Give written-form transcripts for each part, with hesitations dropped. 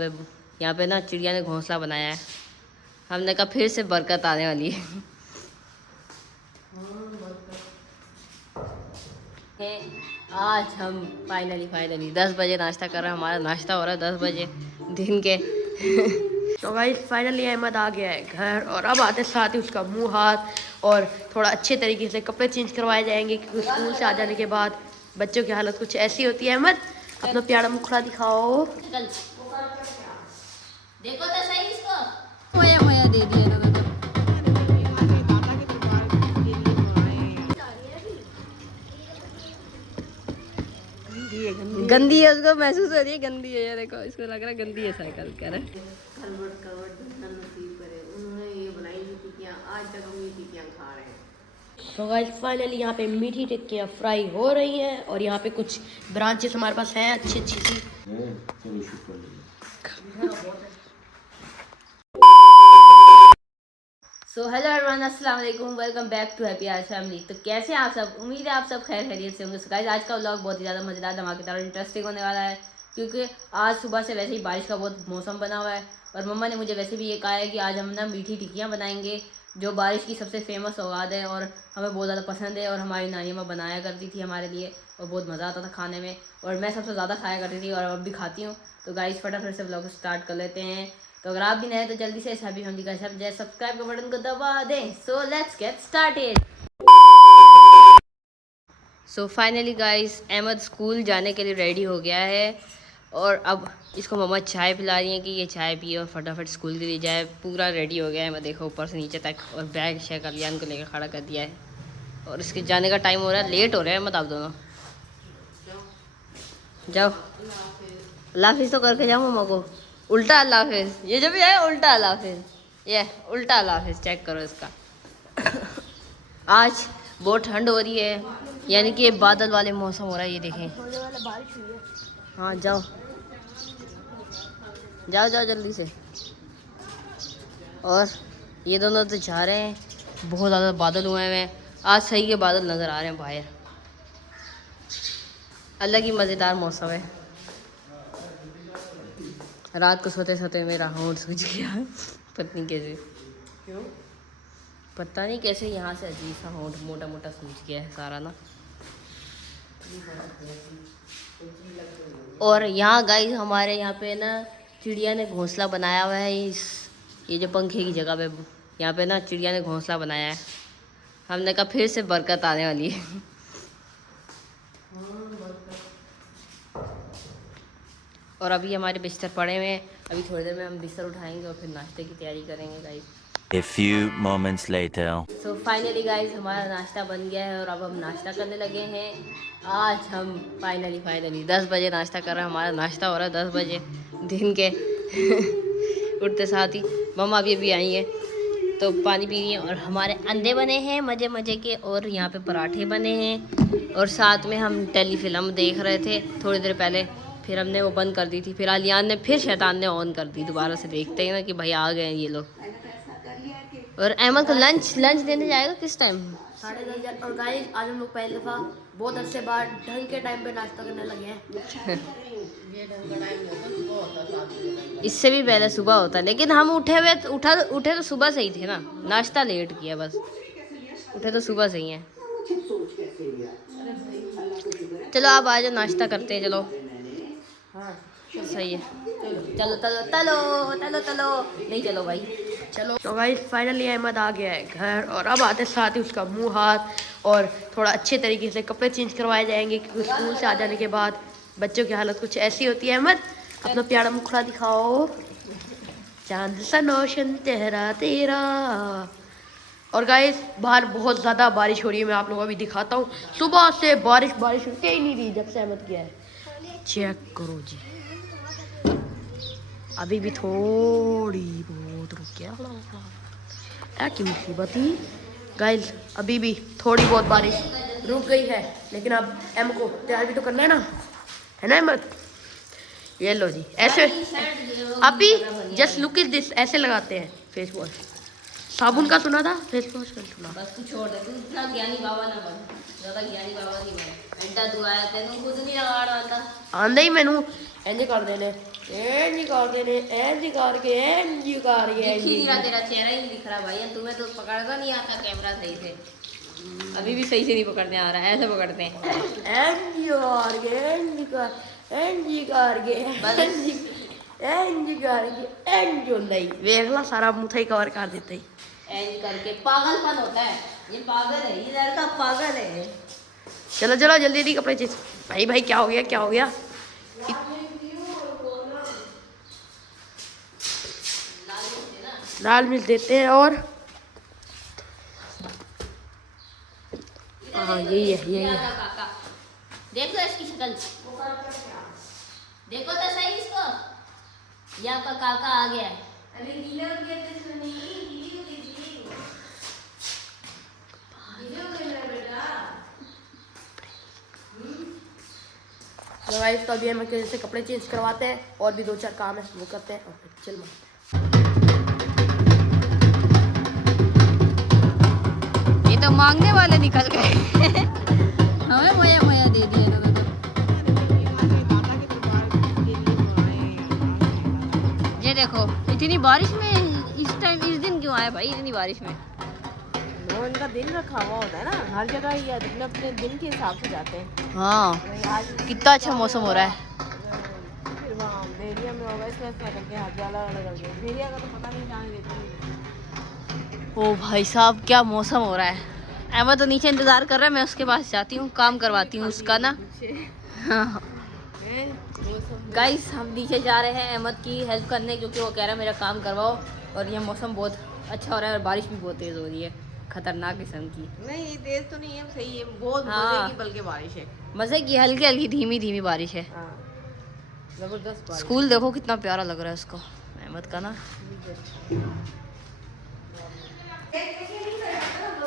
यहाँ पे ना चिड़िया ने घोंसला बनाया है। हमने कहा फिर से बरकत आने वाली है। आज हम फाइनली 10 बजे नाश्ता कर रहे हैं। हमारा नाश्ता हो रहा है 10 बजे दिन के। तो गाइस फाइनली अहमद आ गया है घर और अब आते साथ ही उसका मुंह हाथ और थोड़ा अच्छे तरीके से कपड़े चेंज करवाए जाएंगे क्योंकि स्कूल से आ जाने के बाद बच्चों की हालत कुछ ऐसी होती है। अहमद अपना प्यारा मुखड़ा दिखाओ। देखो तो सही इसको मोया दे दिया ना। गंदी है, उसको महसूस हो रही है गंदी है। ये देखो इसको लग रहा है गंदी है साइकिल। कह रहे उन्होंने ये बनाई थी टिक्कियाँ, आज तक हम ये टिक्कियाँ खा रहे हैं। तो गाइस फाइनली यहाँ पे मीठी टिक्कियाँ फ्राई हो रही हैं और यहाँ पे कुछ ब्रांचेस हमारे पास हैं अच्छी अच्छी सी। सो हेलो एवरीवन, अस्सलाम वालेकुम, welcome back to happy our family. तो कैसे हैं आप सब? उम्मीद है आप सब खैर खैरियत से होंगे। गाइस आज का व्लॉग बहुत ही ज़्यादा मज़ेदार, धमाकेदार और इंटरेस्टिंग होने वाला है क्योंकि आज सुबह से वैसे ही बारिश का बहुत मौसम बना हुआ है और मम्मा ने मुझे वैसे भी ये कहा है कि आज हम ना मीठी टिक्कियाँ बनाएंगे जो बारिश की सबसे फेमस सौगात है और हमें बहुत ज़्यादा पसंद है और हमारी नानी अम्मा बनाया करती थी हमारे लिए और बहुत मज़ा आता था खाने में और मैं सबसे ज़्यादा खाया करती थी और अब भी खाती हूँ। तो गाइस फटाफट से व्लॉग स्टार्ट कर लेते हैं। तो अगर आप भी नए तो जल्दी से हैप्पी फैमिली का सब्सक्राइब का बटन को दबा दें। So let's get started. So finally guys Ahmad school जाने के लिए रेडी हो गया है और अब इसको मम्मा चाय पिला रही हैं कि ये चाय पिए और फटाफट स्कूल के लिए जाए। पूरा रेडी हो गया है, मैं देखो ऊपर से नीचे तक, और बैग शेग अलियान को लेकर खड़ा कर दिया है और इसके जाने का टाइम हो रहा है, लेट हो रहा है। मत आप दोनों जाओ, अल्लाह हाफिज़ तो करके जाओ मम्मा को। उल्टा अल्लाह हाफिज़, ये जो भी है उल्टा अल्लाह हाफिज़, ये उल्टा अल्लाह हाफिज़। चेक करो इसका। आज बहुत ठंड हो रही है, यानी कि बादल वाले मौसम हो रहा है। ये देखें, हाँ जाओ जाओ जाओ जल्दी से। और ये दोनों तो जा रहे हैं, बहुत ज़्यादा बादल हुए हैं। आज सही के बादल नज़र आ रहे हैं बाहर, अलग ही मज़ेदार मौसम है। रात को सोते सोते मेरा होंठ सूज गया पता नहीं कैसे, क्यों पता नहीं कैसे यहाँ से अजीब सा होंठ मोटा मोटा सूज गया है सारा ना। और यहाँ गाइस हमारे यहाँ पे ना चिड़िया ने घोंसला बनाया हुआ है। ये जो पंखे की जगह पे यहाँ पे ना चिड़िया ने घोंसला बनाया है। हमने कहा फिर से बरकत आने वाली है। और अभी हमारे बिस्तर पड़े हुए हैं, अभी थोड़ी देर में हम बिस्तर उठाएंगे और फिर नाश्ते की तैयारी करेंगे guys. A few moments later. So finally guys हमारा नाश्ता बन गया है और अब हम नाश्ता करने लगे हैं। आज हम फाइनली 10 बजे नाश्ता कर रहे हैं। हमारा नाश्ता हो रहा है 10 बजे दिन के। उठते साथ ही मम्मा अभी आई है तो पानी पी रही हैं और हमारे अंडे बने हैं मज़े मज़े के और यहाँ पे पराठे बने हैं और साथ में हम टेलीफिल्म देख रहे थे थोड़ी देर पहले, फिर हमने वो बंद कर दी थी, फिर अलियान ने फिर शैतान ने ऑन कर दी दोबारा से। देखते ही ना कि भाई आ गए हैं ये लोग। और अहमद को लंच देने जाएगा किस टाइम? 10:30। और गाइस आज हम लोग पहली दफ़ा बहुत अरसे बाद ढंग के टाइम पे नाश्ता करने लगे हैं। इससे भी पहले सुबह होता, लेकिन हम उठे तो सुबह से ही थे ना, नाश्ता लेट किया बस, उठे तो सुबह से ही हैं। चलो आप आ जाओ, नाश्ता करते हैं। चलो हाँ सही है, चलो चलो चलो चलो चलो नहीं चलो भाई चलो। तो गाइस फाइनली अहमद आ गया है घर और अब आते साथ ही उसका मुंह हाथ और थोड़ा अच्छे तरीके से कपड़े चेंज करवाए जाएंगे क्योंकि स्कूल से आ जाने के बाद बच्चों की हालत कुछ ऐसी होती है। अहमद अपना प्यारा मुखड़ा दिखाओ। चांद सा नौशन तेरा तेरा। और गाइस बाहर बहुत ज़्यादा बारिश हो रही है, मैं आप लोगों को अभी दिखाता हूँ। सुबह से बारिश रुके ही नहीं रही जब से अहमद गया है। चेक करो जी, अभी भी थोड़ी बहुत रुक गया की मुसीबत ही। गाइस अभी भी थोड़ी बहुत बारिश रुक गई है, लेकिन अब एम को तैयार भी तो करना है ना, है ना अहमद? ये लो जी, ऐसे अभी जस्ट लुक इज दिस, ऐसे लगाते हैं फेस वॉश। साबुन का सुना था, फेस वॉश का सुना। बस तू छोड़ दे, तू इतना ज्ञानी बाबा ना बन, ज़्यादा ज्ञानी बाबा नहीं बन। घंटा तू आया तेनू खुद नहीं लगा रहा था आंदे ही मैनू इंज कर देने एंड करके ने एंड करके एंड करके दिख ही नहीं रहा, तेरा चेहरा ही नहीं दिख रहा भाई, तुम्हें तो पकड़ना नहीं आता कैमरा सही से। अभी भी सही से नहीं पकड़ने आ रहा है, ऐसे पकड़ते हैं। एंड करके एंड करके एंड नहीं वेखला सारा मुंह ही कवर कर देते ही। ऐसे करके पागलपन होता है, ये पागल है, ये लड़का पागल है। चलो चलो जल्दी जल्दी कपड़े चेंज। भाई भाई क्या हो गया क्या हो गया? लाल मिर्च देते हैं और हाँ यही है। काका देखो इसकी शक्ल, देखो तो सही इसको, ये आपका काका आ गया है। तो गाइस तो अभी हम जैसे कपड़े चेंज करवाते हैं और भी 2-4 काम है वो करते हैं और फिर चल मारते ये तो मांगने वाले निकल गए हमें मोया मोया दे दिया इन्होंने तो। ये देखो इतनी बारिश में इस टाइम इस दिन क्यों आए भाई इतनी बारिश में? वो इनका दिन रखा हुआ होता है ना, हर जगह ये अपने अपने दिन के हिसाब से जाते हैं। हाँ आज कितना अच्छा मौसम हो रहा है। फिर वहाँ देरिया में होगा इसमें करके हाजियाला करके देरिया का तो पता नहीं जाने देते। ओ भाई साहब क्या मौसम हो रहा है। अहमद तो नीचे इंतजार कर रहा है, मैं उसके पास जाती हूँ, काम करवाती हूँ उसका ना। हाँ गाइस हम नीचे जा रहे हैं अहमद की हेल्प करने, क्योंकि वो कह रहा है मेरा काम करवाओ। और ये मौसम बहुत अच्छा हो रहा है और बारिश भी बहुत तेज़ हो रही है, खतरनाक किस्म की। नहीं तेज तो नहीं है, सही है, बहुत हाँ। मजे की बल्कि बारिश है। मज़े की हल्की हल्की धीमी धीमी बारिश है। हाँ जबरदस्त बारिश। स्कूल देखो कितना प्यारा लग रहा है उसको अहमद का ना।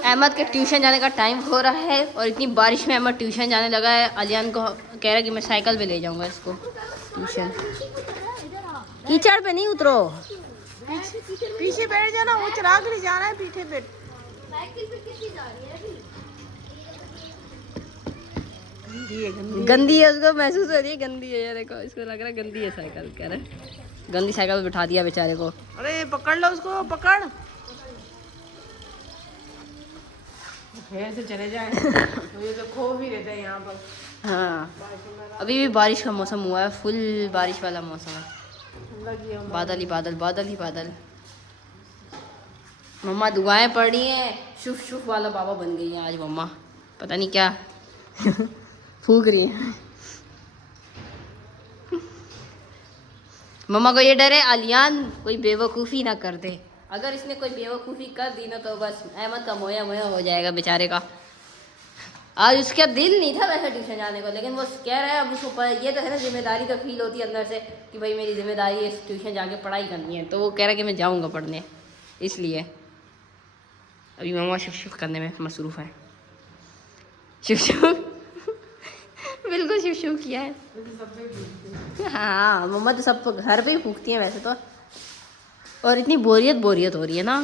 अहमद के ट्यूशन जाने का टाइम हो रहा है और इतनी बारिश में अहमद ट्यूशन जाने लगा है। अलियान को कह रहा है कि मैं साइकिल पे ले जाऊंगा इसको ट्यूशन। कीचड़ पे नहीं उतरो, पीछे बैठ जाना, वो चिराग ले जाना है पीछे पे। गंदी है, उसको महसूस हो रही है गंदी है। ये देखो इसको लग रहा है गंदी है साइकिल, कह रहा है गंदी साइकिल पे बिठा दिया बेचारे को। अरे पकड़ लो उसको, पकड़ फिर से चले जाए तो ये तो खो भी रहते हैं यहाँ पर। हाँ अभी भी बारिश का मौसम हुआ है, फुल बारिश वाला मौसम है, लगी है बादल ही बादल बादल ही बादल। मम्मा दुआएं पढ़ रही हैं, शुभ शुभ वाला बाबा बन गई हैं आज मम्मा, पता नहीं क्या फूक रही है। मम्मा को ये डर है अलियान कोई बेवकूफ़ी ना कर दे। अगर इसने कोई बेवकूफ़ी कर दी ना तो बस अहमद का मोया मोया हो जाएगा बेचारे का। आज उसका दिल नहीं था वैसे ट्यूशन जाने को, लेकिन वो कह रहा है अब उसको ये तो है ना जिम्मेदारी तो फील होती है अंदर से कि भाई मेरी जिम्मेदारी है ट्यूशन जाके पढ़ाई करनी है, तो वो कह रहा है कि मैं जाऊँगा पढ़ने, इसलिए अभी मम्मा शुभ शुभ करने में मसरूफ़ है। शुभ शुभ बिल्कुल शुभ शुभ किया है। हाँ मम्मा तो सब घर पे ही फूकती हैं वैसे तो। और इतनी बोरियत हो रही है ना,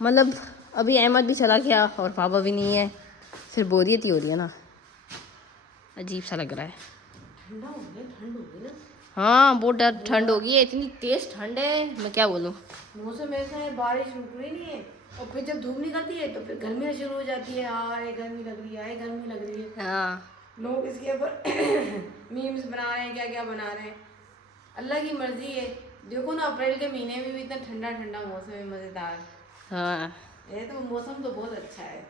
मतलब अभी अहमद भी चला गया और पापा भी नहीं है, फिर बोरियत ही हो रही है ना, अजीब सा लग रहा है। ठंड हो गई ना। हाँ बहुत ठंड होगी, इतनी तेज ठंड है मैं क्या बोलूँ। मौसम ऐसा है, बारिश रुक रही नहीं है और फिर जब धूप निकलती है तो फिर गर्मी शुरू हो जाती है। आए गर्मी लग रही है, आए गर्मी लग रही है। हाँ लोग इसके ऊपर मीम्स बना रहे हैं, क्या क्या बना रहे हैं, अल्लाह की मर्जी है। देखो ना अप्रैल के महीने में भी इतना ठंडा ठंडा मौसम है, मज़ेदार। हाँ ये तो मौसम तो बहुत अच्छा है।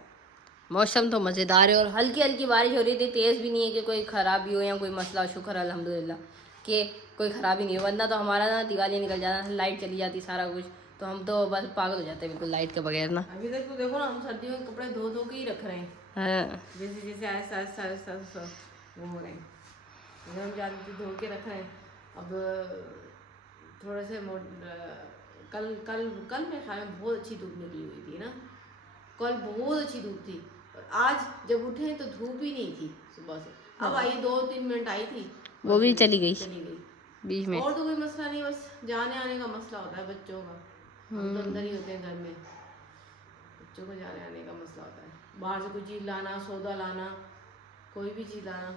मौसम तो मज़ेदार है और हल्की हल्की बारिश हो रही थी, तेज़ भी नहीं है कि कोई ख़राबी हो या कोई मसला। शुक्र अल्हम्दुलिल्लाह कि कोई ख़राबी नहीं हो, वरना तो हमारा ना दिवाली निकल जाना, लाइट चली जाती सारा कुछ, तो हम तो बस पागल हो जाते हैं बिल्कुल लाइट के बगैर ना। अभी तक तो देखो ना हम सर्दियों के कपड़े धो धो के ही रख रहे हैं, हाँ जैसे जैसे आहिस्ता आहिस्ता आहिस्ता आहिस्ता वो हो रहे हैं। जैसे हम ज़्यादा धो के रख रहे हैं। अब थोड़े से कल कल कल मेरे ख्याल में बहुत अच्छी धूप निकली हुई थी ना, कल बहुत अच्छी धूप थी। और आज जब उठे तो धूप ही नहीं थी सुबह से। अब आई 2-3 मिनट आई थी, वो भी चली गई चली गई बीच में। और तो कोई मसला नहीं, बस जाने आने का मसला होता है बच्चों का। हम तो अंदर ही होते हैं घर में, बच्चों को जाने आने का मसला होता है। बाहर से कोई चीज़ लाना, सौदा लाना, कोई भी चीज़ लाना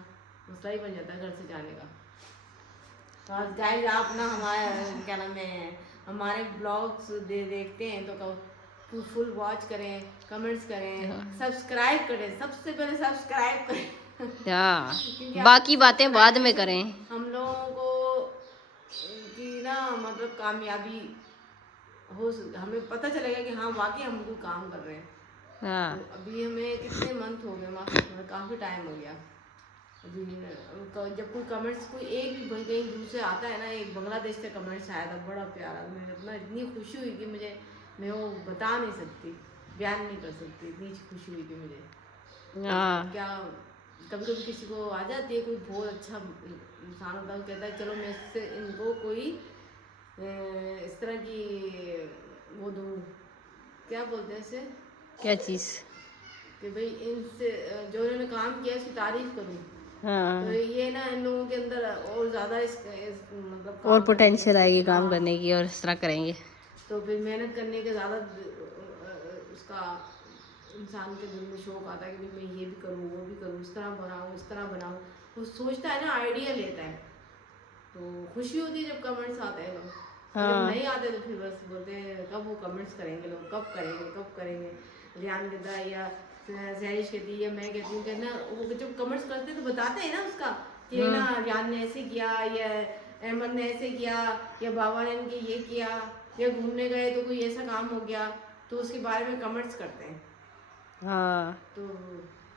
मसला ही बन जाता है घर से जाने का। और गाइस आप ना हमारे क्या नाम है हमारे ब्लॉग्स देखते हैं तो फुल वॉच करें, कमेंट्स करें, सब्सक्राइब करें, सबसे पहले सब्सक्राइब करें। हाँ, बाकी बातें बाद में करें। हम लोगों को की ना मतलब कामयाबी हमें पता चलेगा कि हाँ वाकई हम कोई काम कर रहे हैं। हाँ, तो अभी हमें कितने मंथ हो गए, मतलब काफ़ी टाइम हो गया। अभी जब कोई कमेंट्स कोई एक भी भाई कहीं दूर से आता है ना, एक बांग्लादेश से कमेंट्स आया था बड़ा प्यारा, मुझे अपना इतनी खुशी हुई कि मैं वो बता नहीं सकती, बयान नहीं कर सकती, इतनी खुशी हुई कि मुझे हाँ, क्या कभी कभी किसी को आ जाती है कोई बहुत अच्छा इंसान होता है, वो कहता है चलो मैं इससे इनको कोई इस तरह की वो दूँ, क्या बोलते हैं इसे, क्या चीज़? कि भाई इनसे जो इन्होंने काम किया उसकी तारीफ करूँ। हाँ, तो ये ना इन लोगों के अंदर और ज़्यादा इस मतलब और काम पोटेंशियल आएगी काम हाँ, करने की और इस तरह करेंगे। तो फिर मेहनत करने के ज़्यादा उसका इंसान के दिल में शौक आता है कि भाई मैं ये भी करूँ वो भी करूँ, इस तरह बनाऊँ इस तरह बनाऊँ, वो सोचता है ना, आइडिया लेता है। तो खुशी होती है जब कमेंट्स आते हैं लोग, हाँ। जब नहीं आते तो फिर बस बोलते हैं कब वो कमेंट्स करेंगे लोग, कब करेंगे कब करेंगे। रियान कहता है या सैरिश कहती है, मैं कहती हूँ कि ना वो जब कमेंट्स करते हैं तो बताते हैं ना उसका कि ना रियान ने ऐसे किया या अहमद ने ऐसे किया या बाबा ने इनके ये किया या घूमने गए तो कोई ऐसा काम हो गया, तो उसके बारे में कमेंट्स करते हैं। हाँ, तो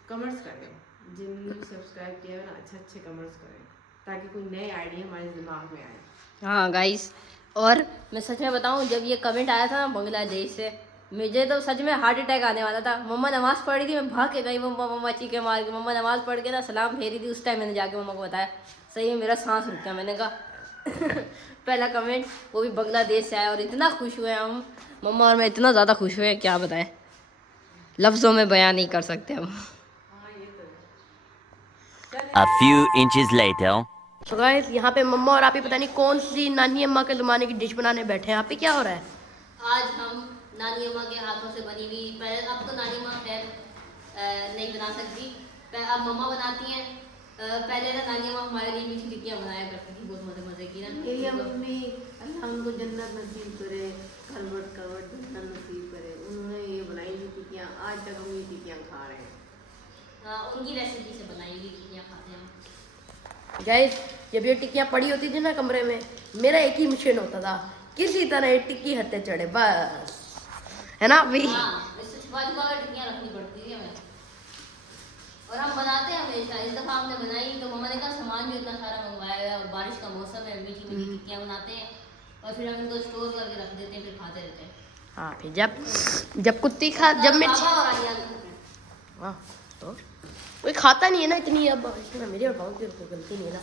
कमेंट्स करें, जिनने भी सब्सक्राइब किया है ना अच्छे कमेंट्स करें ताकि कोई नए आइडिया हमारे दिमाग में आए। हाँ गाइस, और मैं सच में बताऊं, जब ये कमेंट आया था ना बांग्लादेश से, मुझे तो सच में हार्ट अटैक आने वाला था। मम्मा नमाज़ पढ़ रही थी, मैं भाग के गई, मम्मा मम्मा चीखे मार के, मम्मा नमाज़ पढ़ के ना सलाम फेरी थी, उस टाइम मैंने जाके मम्मा को बताया। सही में मेरा सांस रुक गया, मैंने कहा पहला कमेंट वो भी बांग्लादेश से आया और इतना खुश हुए हम, मम्मा और मैं इतना ज़्यादा खुश हुए क्या बताएं, लफ्ज़ों में बयान नहीं कर सकते हम। A few inches later. तो गाइस यहाँ पे मम्मा और आप ही पता नहीं कौन सी नानी अम्मा के ज़माने की डिश बनाने बैठे हैं। यहाँ पे क्या हो रहा है? आज हम नानी अम्मा के हाथों से बनी हुई, पहले अब तो नानी अम्मा खैर नहीं बना सकती, अब मम्मा बनाती हैं। पहले ना नानी अम्मा हमारे लिए मीठी टिक्कियाँ बनाया करती थी, बहुत मज़े मज़े की ना। मम्मी अल्लाह उनको जन्नत नसीब करे, करवट करवट जन्नत नसीब करे, उन्होंने ये बनाई हुई टिक्कियाँ आज तक हम ये टिक्कियाँ खा रहे हैं। उनकी रेसिपी से बनाई हुई टिक्कियाँ खाते हैं हम। गाइस जब ये टिक्कियाँ पड़ी होती थी ना कमरे में, मेरा एक ही मिशन होता था, किसी तरह ये टिक्की हत्ते चढ़े बस, है ना अभी? हाँ, इससे छुपा छुपा कर टिक्कियाँ रखनी पड़ती थी हमें, और हम बनाते हैं हमेशा। इस दफ़ा हमने बनाई तो मम्मा ने कहा सामान भी इतना सारा मंगवाया है और बारिश का मौसम है, मीठी मीठी टिक्कियाँ बनाते हैं और फिर हम इनको स्टोर करके रख देते हैं, फिर खाते रहते हैं। हाँ फिर जब कुत्ती खा जब मिर्च, पापा और आलिया भी खाते हैं। हाँ तो कोई खाता नहीं है ना इतनी, अब इसमें मेरे और पाँव की कोई गलती नहीं है ना।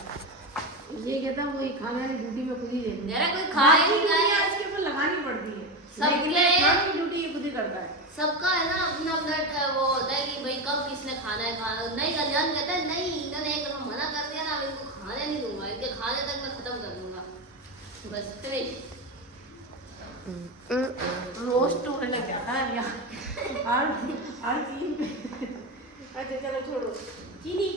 ये कहता वो खाने वाली ड्यूटी में खुद ही लेती है, मेरा कोई खाए नहीं खाए, इसके ऊपर लगानी पड़ती है, सबके खाने की ड्यूटी ये खुद ही करता है। सबका है ना अपना अपना वो होता है कि भाई कब किसने खाना है, खाना नहीं। कल्याण कहता है नहीं, इन्होंने एक दफा मना कर दिया ना, अब इनको खाने नहीं दूंगा, इनके खाने तक मैं खत्म कर दूंगा, बस फिनिश। रोस्ट होने लग जाता है यार हर चीज पे। अच्छा चलो छोड़ो, चीनी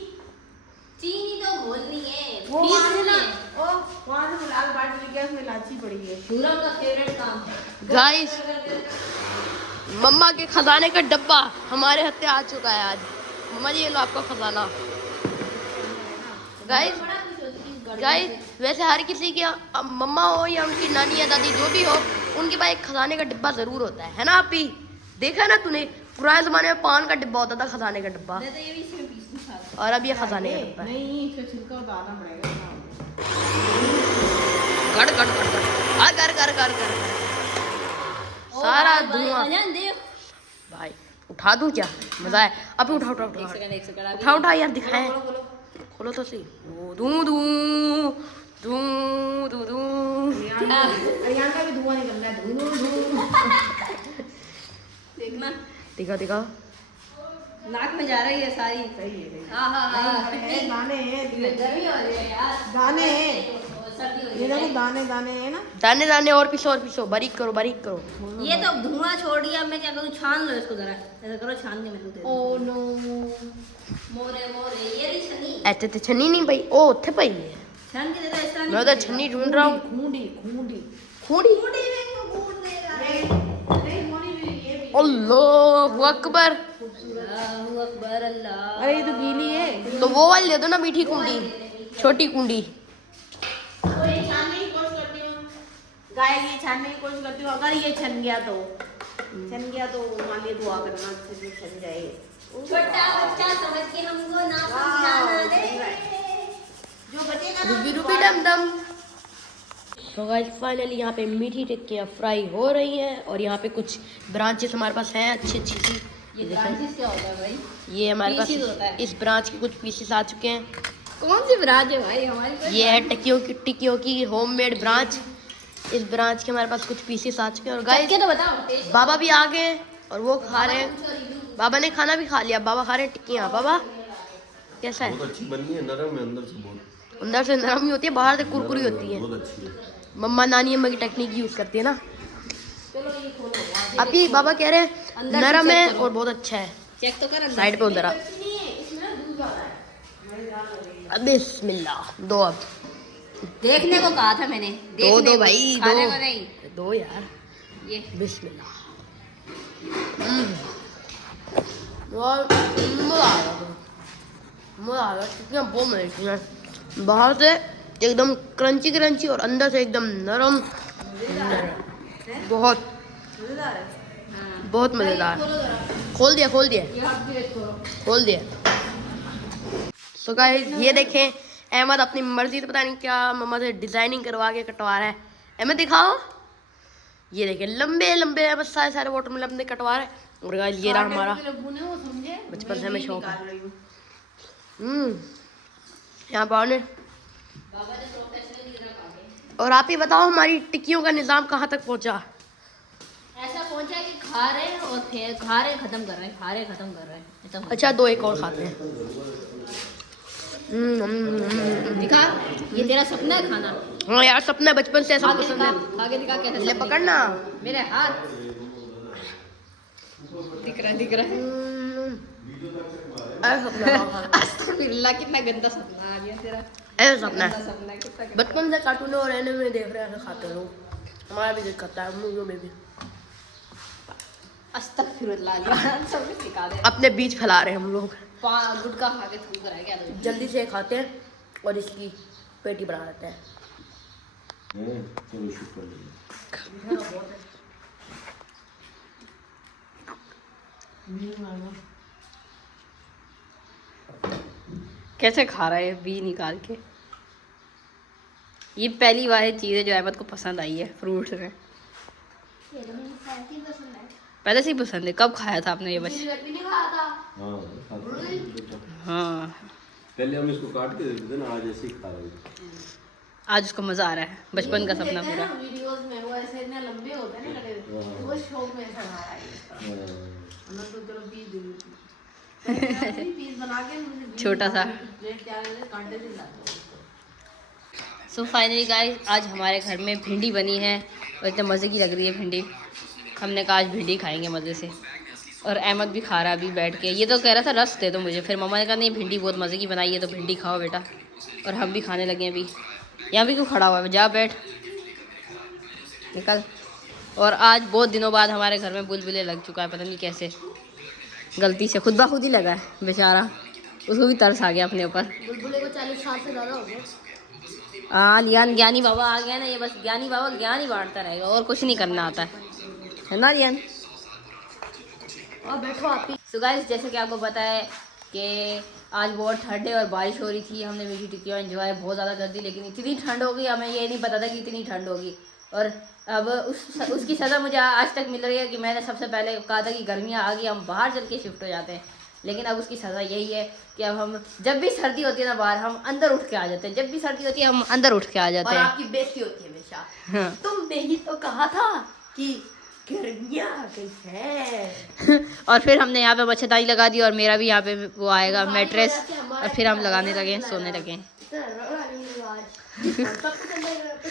चीनी तो भूलनी है, वो वहाँ से ना, पीसनी है। ओ वहाँ से लाल बाट लेके उसमें इलायची पड़ी है। पूरम का फेवरेट काम है। गाइस मम्मा के खजाने का डब्बा हमारे हत्थे आ चुका है आज। मम्मा जी ये लो आपका खजाना। गाइस बड़ा खुश होती थी इस गड़बड़ गाइस से। वैसे हर किसी की मम्मा हो या उनकी नानी या दादी जो भी हो, उनके पास एक खजाने का डिब्बा जरूर होता है ना आप ही? देखा है ना तूने, पुराने जमाने में पान का डिब्बा होता था, खजाने का डिब्बा, मैं तो ये भी इसमें पीसनी खाता। और अब ये खजाने का डिब्बा है। नहीं इसका छिलका उतारना पड़ेगा। गड़ गड़ गड़ गड़ कर कर कर कर सारा धुआं। देख भाई उठा दूं क्या? मजा है। अभी उठा उठा एक उठा सेकंड अभी उठा उठा यार, दिखाएं। बोलो बोलो खोलो तो सही। ओ दूं दूं दूं दूं दूं। अरियान का भी धुआं निकल रहा है, धुआं धुआं। देखना दिखा दिखा। नाक में जा रही है सारी। सही है हाँ हाँ हाँ, है, दाने हैं गर्मी हो रही है यार, दाने हैं, सर्दी हो रही ये है। देखो दाने दाने हैं ना। दाने दाने और पीसो बारीक करो बारीक करो। ये तो धुआं छोड़ दिया, मैं क्या करूँ, छान लो इसको जरा, ऐसा करो छान के मेरे को दे दो। ओ नो मोरे मोरे ये रही छनी, ऐसे तो छनी नहीं पई, ओ उत्थे पई है। छन के देता इस तरह मैं तो छन्नी ढूंढ रहा हूँ। खूंडी खूंडी खूंडी। अल्लाहु अकबर। अल्लाहु अकबर अल्लाह। अरे ये तो गीली है। तो वो वाली दे दो ना, मीठी कुंडी, छोटी कुंडी। तो ये छानने की कोशिश करती हूँ गाय, ये छानने की कोशिश करती हूँ। अगर ये छन गया तो मान लिए दुआ करना अच्छे से छन जाए। छोटा बच्चा समझ के हमको ना वाह, समझाना रे। जो बचेगा ना रूबी रूबी डम डम। तो गाइस फाइनली यहाँ पे मीठी टिक्कियाँ फ्राई हो रही हैं और यहाँ पे कुछ ब्रांचेस हमारे पास हैं अच्छी अच्छी सी। ये ब्रांचेस क्या होता है भाई? ये हमारे पास Pieces होता है। इस ब्रांच के कुछ पीसेस आ चुके हैं। कौन सी ब्रांच है भाई हमारी पास? ये है टिक्कियों की होममेड ब्रांच। इस ब्रांच के हमारे पास कुछ पीसेस आ चुके हैं और गाइस क्या तो बताओ टेस्ट। बाबा भी आ गए हैं और वो खा रहे हैं। बाबा ने खाना भी खा लिया, बाबा खा रहे हैं टिक्कियाँ। बाबा कैसा है? बहुत अच्छी बनी है, नरम है अंदर से, बहुत अंदर से नरम ही होती है, बाहर से कुरकुरी होती है। बहुत अच्छी है। मम्मा नानी अम्मा की टेक्निक यूज करती है ना। अभी बाबा कह रहे हैं नरम है और बहुत अच्छा है। चेक तो कर अंदर। साइड पे उधर आ। बिस्मिल्लाह। दो अब देखने को कहा था मैंने। दो देखने दो को, भाई खाने दो को नहीं। दो यार। ये बिस्मिल्लाह। और मज़ा आ गया, मज़ा आ गया क्योंकि हम बहुत मज़े किए। बाहर से एकदम क्रंची क्रंची और अंदर से एकदम नरम। बहुत बहुत मज़ेदार। खोल दिया खोल दिया खोल दिया। सो गाइस ये देखें, अहमद अपनी मर्जी से पता नहीं क्या मम्मा से डिज़ाइनिंग करवा के कटवा रहा है। अहमद दिखाओ। ये देखें लंबे लंबे बस सारे सारे वाटरमेलन अपने कटवा रहे हैं। और गाइस ये रहा हमारा बचपन से हमें शौक है। यहाँ पर और आप ही बताओ हमारी टिक्कियों का निज़ाम कहाँ तक पहुँचा? ऐसा पहुंचा कि खा रहे हैं और फिर खा रहे खत्म कर रहे हैं, खा रहे खत्म कर रहे हैं। ऐसा पहुंचा। अच्छा दो एक और खाते हैं। दिखा, ये तेरा सपना है खाना। हाँ यार सपना बचपन से ऐसा खा के पसंद दिखा, है। खा के दिखा कैसे ले सपने। पकड़ना। मेरे हाथ दिख रहा है, दिख रहा है। ऐसा सपना अस्तगफिरुल्लाह, कितना गंदा सपना आ गया तेरा। ऐसा सपना है। गंदा सपना है, कितना गंदा। बचपन से कार्टूनों और एनिमे देख रहे हैं, ऐसे खाते हैं लोग। हमारा भी दिल करता है, मूवियों में भी। अस्तगफिरुल्लाह यार, सब कुछ सिखा दे। अपने बीज फैला रहे हैं हम लोग। गुटखा खा के थूक रहा है क्या तू? जल्दी से खाते हैं और इसकी पेटी बना लेते हैं। चलो शुक्र। कैसे खा रहा है बी निकाल के? ये पहली वाली चीज़ है जो अहमद को पसंद आई है फ्रूट्स में। पहले से ही पसंद है। कब खाया था आपने ये बच्चे? हाँ हाँ, पहले हम इसको काट के देते थे ना, आज ऐसे ही खा रहे हैं। आज उसको मज़ा आ रहा है, बचपन का सपना पूरा। वीडियोस में वो ऐसे इतने लंबे होते हैं ना कटे हुए, वो शौक में ऐसा खा रहा है। हम तो चलो पीस बना के मुझे छोटा सा। प्लेट तैयार करके कांटे से लाते हैं। सो फाइनली गाइस, आज हमारे घर में भिंडी बनी है और इतने मज़े की लग रही है भिंडी। हमने कहा आज भिंडी खाएंगे मज़े से, और अहमद भी खा रहा है अभी बैठ के। ये तो कह रहा था रस दे दो मुझे, फिर मम्मा ने कहा नहीं भिंडी बहुत मज़े की बनाई है तो भिंडी खाओ बेटा। और हम भी खाने लगे अभी। यहाँ भी क्यों खड़ा हुआ है? जा बैठ, निकल। और आज बहुत दिनों बाद हमारे घर में बुलबुले लग चुका है, पता नहीं कैसे, गलती से खुद ब खुद ही लगा है बेचारा। उसको भी तरस आ गया अपने ऊपर। बुलबुले को 40 साल से ज़्यादा हो गए। हाँ, लियान ज्ञानी बाबा आ गया ना, ये बस ज्ञानी बाबा ज्ञान ही बांटता रहेगा और कुछ नहीं करना आता है ना लियान? और बैठो आप ही। सो गाइस, जैसे कि आपको पता है कि आज बहुत ठंड है और बारिश हो रही थी। हमने मीठी टिक्कियाँ एंजॉय बहुत ज़्यादा कर दी, लेकिन इतनी ठंड हो गई, हमें ये नहीं पता था कि इतनी ठंड होगी। और अब उसकी सज़ा मुझे आज तक मिल रही है कि मैंने सबसे पहले कहा था कि गर्मियाँ आ गई, हम बाहर चल के शिफ्ट हो जाते हैं। लेकिन अब उसकी सज़ा यही है कि अब हम जब भी सर्दी होती है ना बाहर, हम अंदर उठ के आ जाते हैं। जब भी सर्दी होती है हम अंदर उठ के आ जाते और हैं। आपकी बेइज्जती होती है हमेशा। हाँ। तुमने ही तो कहा था कि गर्मियाँ आ गई है। और फिर हमने यहाँ पे मच्छरदानी लगा दी और मेरा भी यहाँ पे वो आएगा मैट्रेस, और फिर हम लगाने लगे, सोने लगे।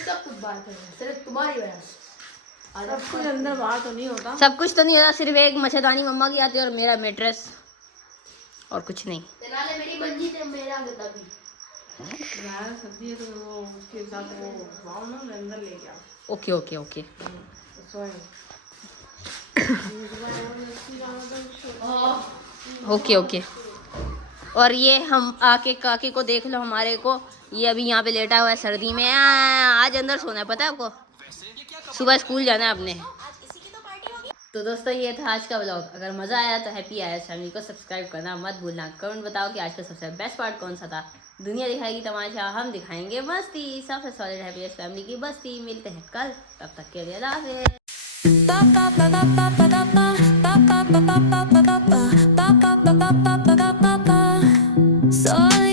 सब कुछ बात है सिर्फ तुम्हारी वजह से। सब कुछ अंदर बाहर तो नहीं होता। सब कुछ तो नहीं होता, सिर्फ एक मच्छरदानी मम्मा की आती है और मेरा मैट्रेस, और कुछ नहीं। तेनाले मेरी मंजी ते मेरा गद्दा भी। ज़्यादा सर्दी है तो वो उसके साथ वो पाओ ना मैं अंदर ले गया ओके ओके ओके सोए ओके ओके। और ये हम आके काके को देख लो, हमारे को ये अभी यहाँ पे लेटा हुआ है सर्दी में। आज अंदर सोना है, पता है आपको, सुबह स्कूल जाना है आपने। तो दोस्तों ये था आज का व्लॉग। अगर मज़ा आया तो हैप्पी आया फैमिली को सब्सक्राइब करना मत भूलना। कमेंट बताओ कि आज का सबसे बेस्ट पार्ट कौन सा था। दुनिया दिखाएगी तमाशा, हम दिखाएंगे मस्ती। सबसे सॉलिड हैप्पी फैमिली की बस्ती। मिलते हैं कल, तब तक के लिए अल्लाह हाफ़िज़। So